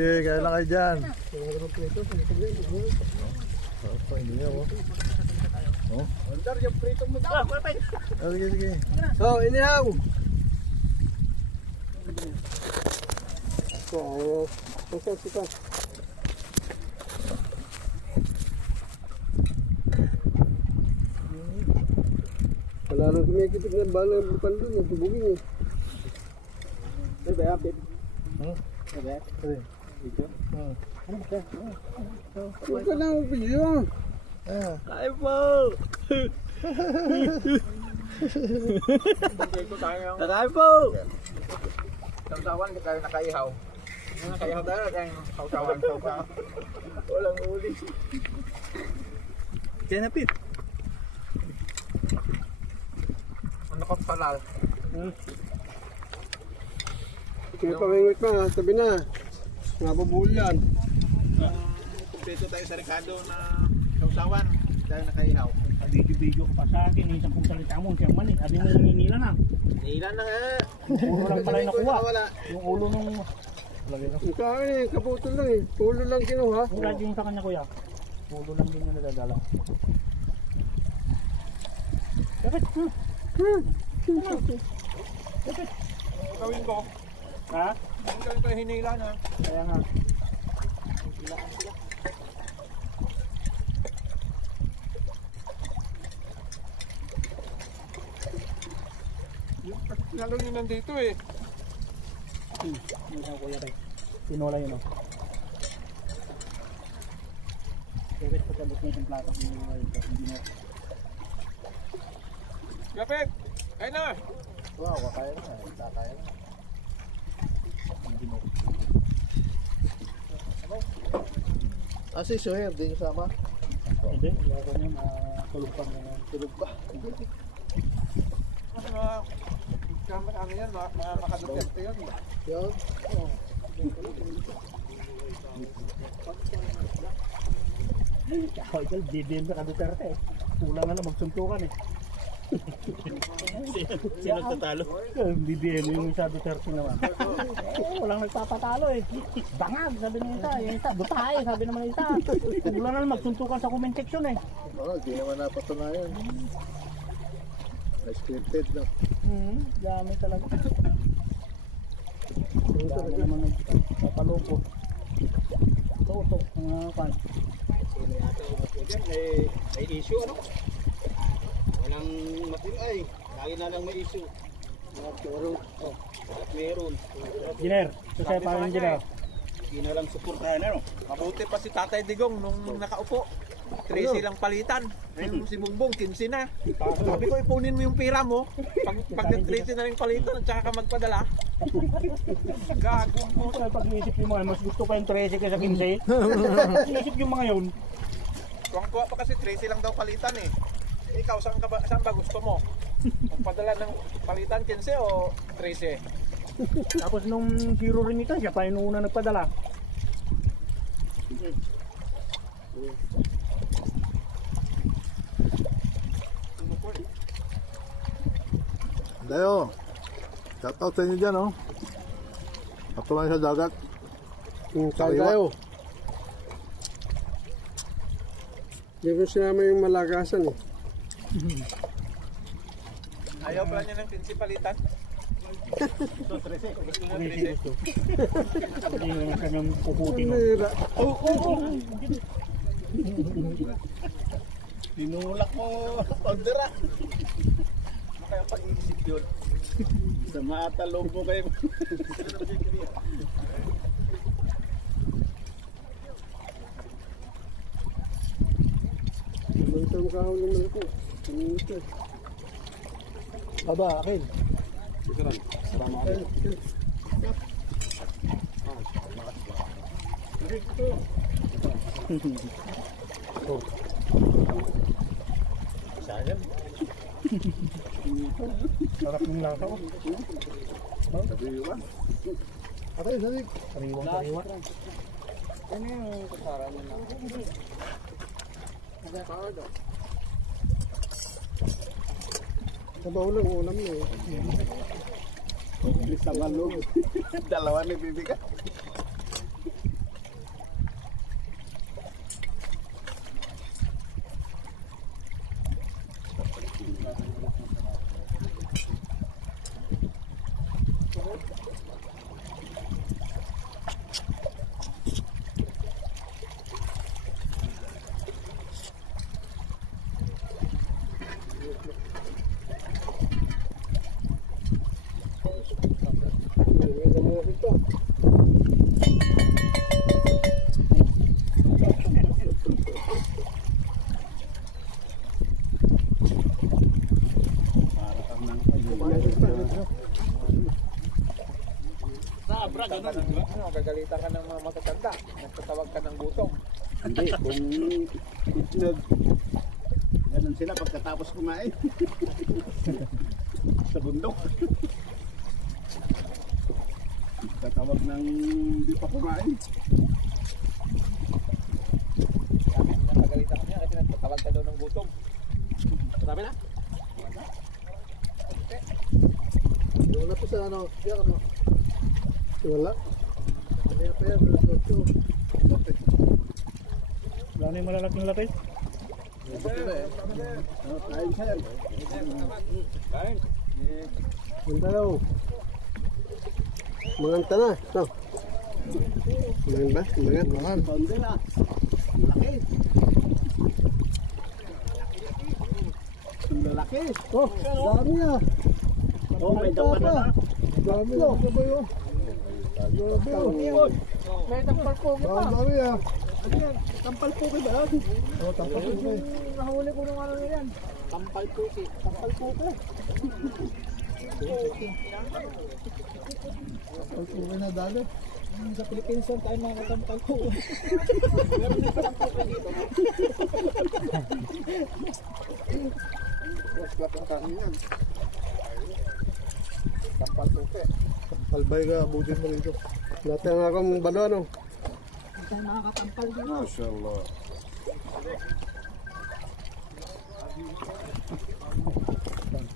Sige, kaya lang kayo dyan. Andar yung prito mo daw. Sige, sige. So, inihaw. Sika. Wala nang kumikipit ng balang bukan doon, yung tubugin eh. Ay ba, Pip? Ay ba? Video? Ano ba ka? Huwag ka na video. Ay po! Taray po! Sausawan ka tayo nakaihaw. Nakaihaw tayo, sausawan. Walang uli. Kaya na, Pete. Ano ka palal? May pamingwit pa, sabi na. Nabubuhol yan. Kumpleto tayo sa Ricardo na sausawan. Dahil nakaihaw. Video ko pa sa akin, isang kong salita mo, siyang mali. Sabi mo nanginila na. Nilan na nga. Yung ulo lang pala yung nakuha. Wala. Yung ulo nung... Ikaw eh, kaputol lang eh. Pulo lang kinuha. Yung lagi yung sa kanya kuya. Ulo lang din na nadadala. Dapat, Gawin ko. ha? Gawin ko hinila na. Kaya nga. Lalo nyo nandito eh. Yung sa kuya tayo. Tinola yun o. Dapat pagkabot niya yung plato. Hindi na. Gapit! Ayun na! Wow, kaya na. Kaya na. Si Suher, di kasama. Hindi, ako niya matulog pa na. Tulog pa. Ano yan, mga makaduterte yan. Yun. Ako ito, BBM ka Duterte eh. Kulang na lang magsuntukan eh. Sino tatalo? BBM yung sa Duterte naman. Walang nagpapatalo eh. Bangag, sabi ng isa. Yung isa, butay, sabi naman ng isa. Kulang na lang magsuntukan sa comment section eh. Oo, di naman napatunayan. Scripted na. Dami talaga. Dami naman nagpapaloko. Ito, mga kan. Sino yata umapugan? May issue ano? Walang matilay. Lagi na lang may issue. Meron. Giner, kasi parang Giner. Hindi na lang suportahan ano. Mabuti pa si Tatay Digong nung nakaupo. 13 lang palitan. Ngayon si Bungbong 15 na. Sabi ko ipunin mo yung pira mo. Pag 13 na lang palitan at saka ka magpadala. Gago mo. Pag-iisip yung mga, mas gusto pa yung 13 kaysa 15. Pag-iisip yung mga yun. Kuwang-kuwa pa kasi 13 lang daw palitan eh. Ikaw, saan ba gusto mo? Magpadala ng palitan 15 o 13? Tapos nung hero rin ito, siya pa yung una nagpadala. Dayo. Shoutout sa inyo dyan, oh. Patuloy sa dagat. Saan tayo? Hindi ko sinama yung malagasan eh. Ayaw pala niya ng 15 palitan? Gusto 13. Gusto na 13. Hindi naman kanyang puputi. Nira. Tinulak mo, pagdara. Kaya pag-iisip yun. Sa matalog mo kayo. Ito ang kahuli naman ako. Ito. Aba, akin. Sayang. Sarap ng lasa ko. Sariwa. Atay, sadik. Sariwang sariwa. Ano yung kasara nila? Sabaw lang, ulam na eh. Isa malo. Dalawa ni bibigyan. Gagalitan ka ng mga matatanda. Nagtatawag ka ng butong. Hindi, kung ganun sila pagkatapos kumain. Sa bundok. Tatawag ng hindi pa kumain. Nagagalitan ka niya kasi nagtatawag ka daw ng butong. Sabi na? Wala pa sa ano, siya ano. Wala. Kaya pa yan, wala ito. Wala na yung malalaking lapis. Kain sir. Kain. Punta daw. Manganta na. No. Mangan ba? Mangan. Mangan. Konti na. Malaki. Malaki. Oh, dami ah. Oh, may daw na. Dami ah. Sabay oh. Dami oh. May tampal po Dami ah. Tampal po ba? Oh, tapos na eh. Nahuli ko ng ano na yan. Tampal po si. Tampal po ka. Tapos na dali. Sa Pilipinas lang tayo mga katampal po. Meron na pa tampal po dito. Wala ang kanin yan. Tampal po ka. Albay ka, abutin mo rito. Dati nga akong balo ano. Tayo mga katampal dito. Mashallah.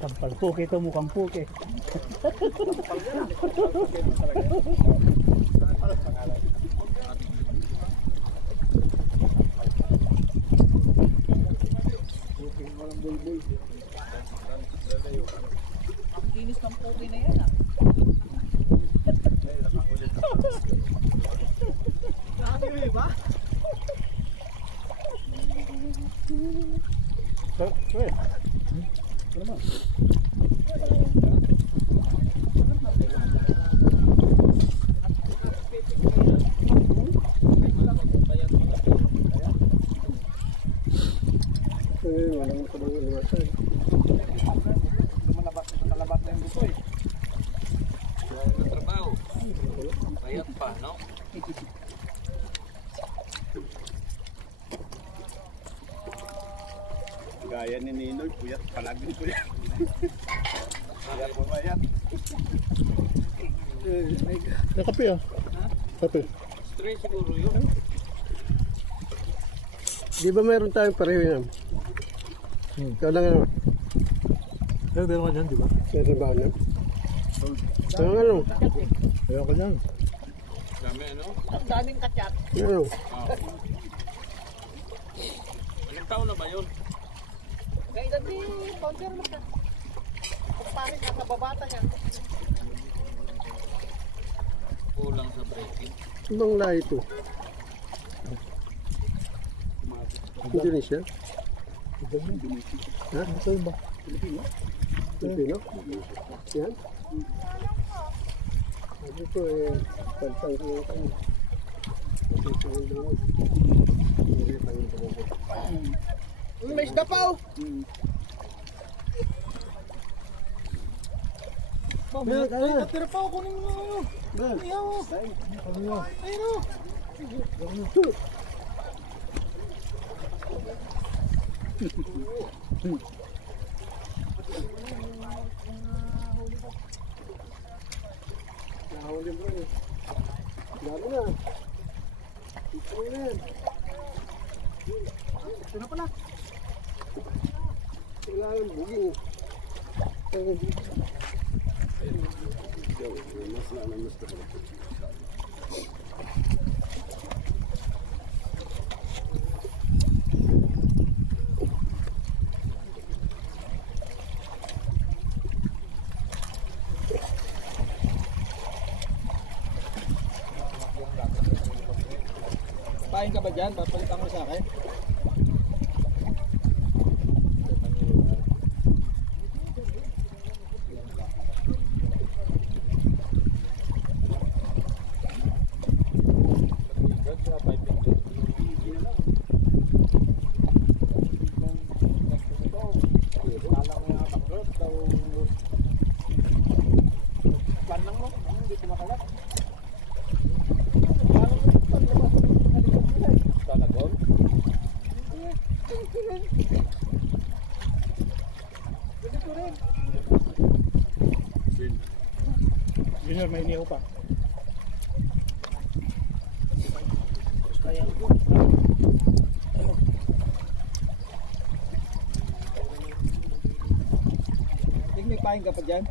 Tampal puke ito, mukhang puke. Ang kinis ng puki na yan ah. Grabe mo ba? Wala mo sa mga liwasan. Lumalabas na yung buko eh. Yung trabaho. Bayat pa, no? Gaya ni Ninoy, puyat palagi puyat. Puyat mamayat. May kape ah. Kape. Stress siguro yun. Di ba meron tayong pareho yan? Ikaw lang ano? Pero meron ka dyan, di ba? Meron ba ano? Ano ano? Meron ka dyan. Dami ano? Ang daming katyat. Ano? Anong taon na ba yun? Kaya edad ni Pounder mo ka. Pagparin ka sa babata niya. Kulang sa breaking. Ibang lahi ito. Indonesia? Ha? Ito ba? Filipino? Yan? Sabi ko eh, pantang ko yung kanya. May isda pa oh! Meron ka na. Tira pa ako kunin mo ano. Ayaw. Ayun oh. Nahuli bro eh. Dami na. Ito na yan. Ito na pala. Kailangan buging. Pahin ka ba dyan? Papalitan mo sa akin. Panang mo, hindi ko makalat. Talagon? Junior, may inihaw pa. Kaya ko. May pahin ka pa dyan?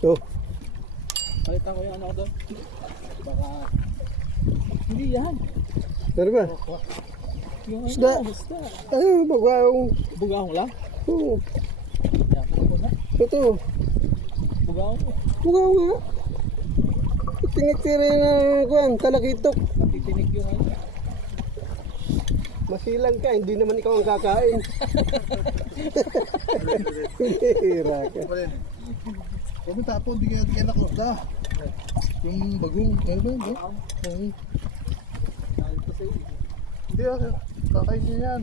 Ito. Palitan ko yung ano ko doon. Baka... Hindi yan. Pero ba? Yung Isda. Isda. Ayun, bagawang. Bugahong lang? Oo. Yan, ko na. Ito. Bugahong mo. Bagawang nga. Tinitiri na kuwan, talakitok. Matitinig yung ano. Masilang ka, hindi naman ikaw ang kakain. Hira ka. Kami tapon, di kaya na korda. Yung bagong, ano ba yun? Hindi ah, kakain niya yan.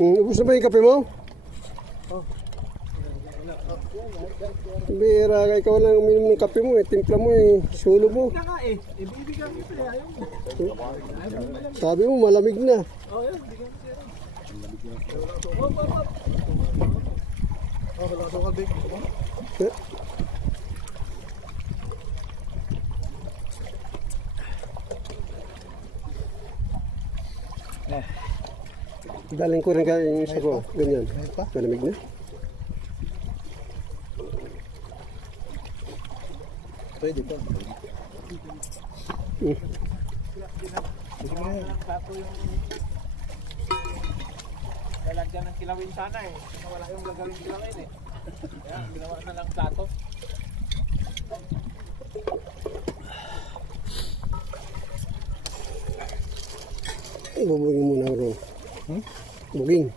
Ubus na ba yung kape mo? Bira ka, ikaw lang uminom ng kape mo eh. Timpla mo eh, sulo mo. Kaya nga eh. Ibibigyan mo sila. Ayaw mo. Sabi mo malamig na. Oh, yun. Bigyan mo sila. Wala ka sukal, Big. Daling ko rin kayo yung isa ko. Ganyan. Malamig na. Pwede pa. Tato yung... Lalagyan ng kilawin sana eh. Wala yung gagawin kilawin eh. Kaya ginawa na lang tato. Bubuging muna ako rin. Buging.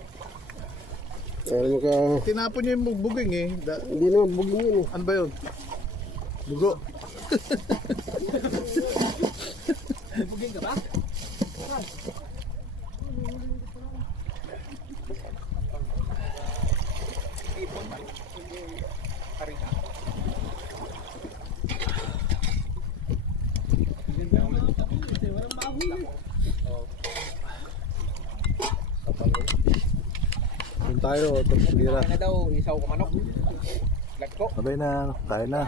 Para maka... Tinapon niya yung buging eh. Hindi naman buging yun eh. Ano ba yun? Bugo. Buging ka ba? Ipon ba? Hindi. Karina. Walang mahuli. Doon tayo, tapos bira. Kaya na daw, isaw ko manok. Lagko. Sabay na, tayo na.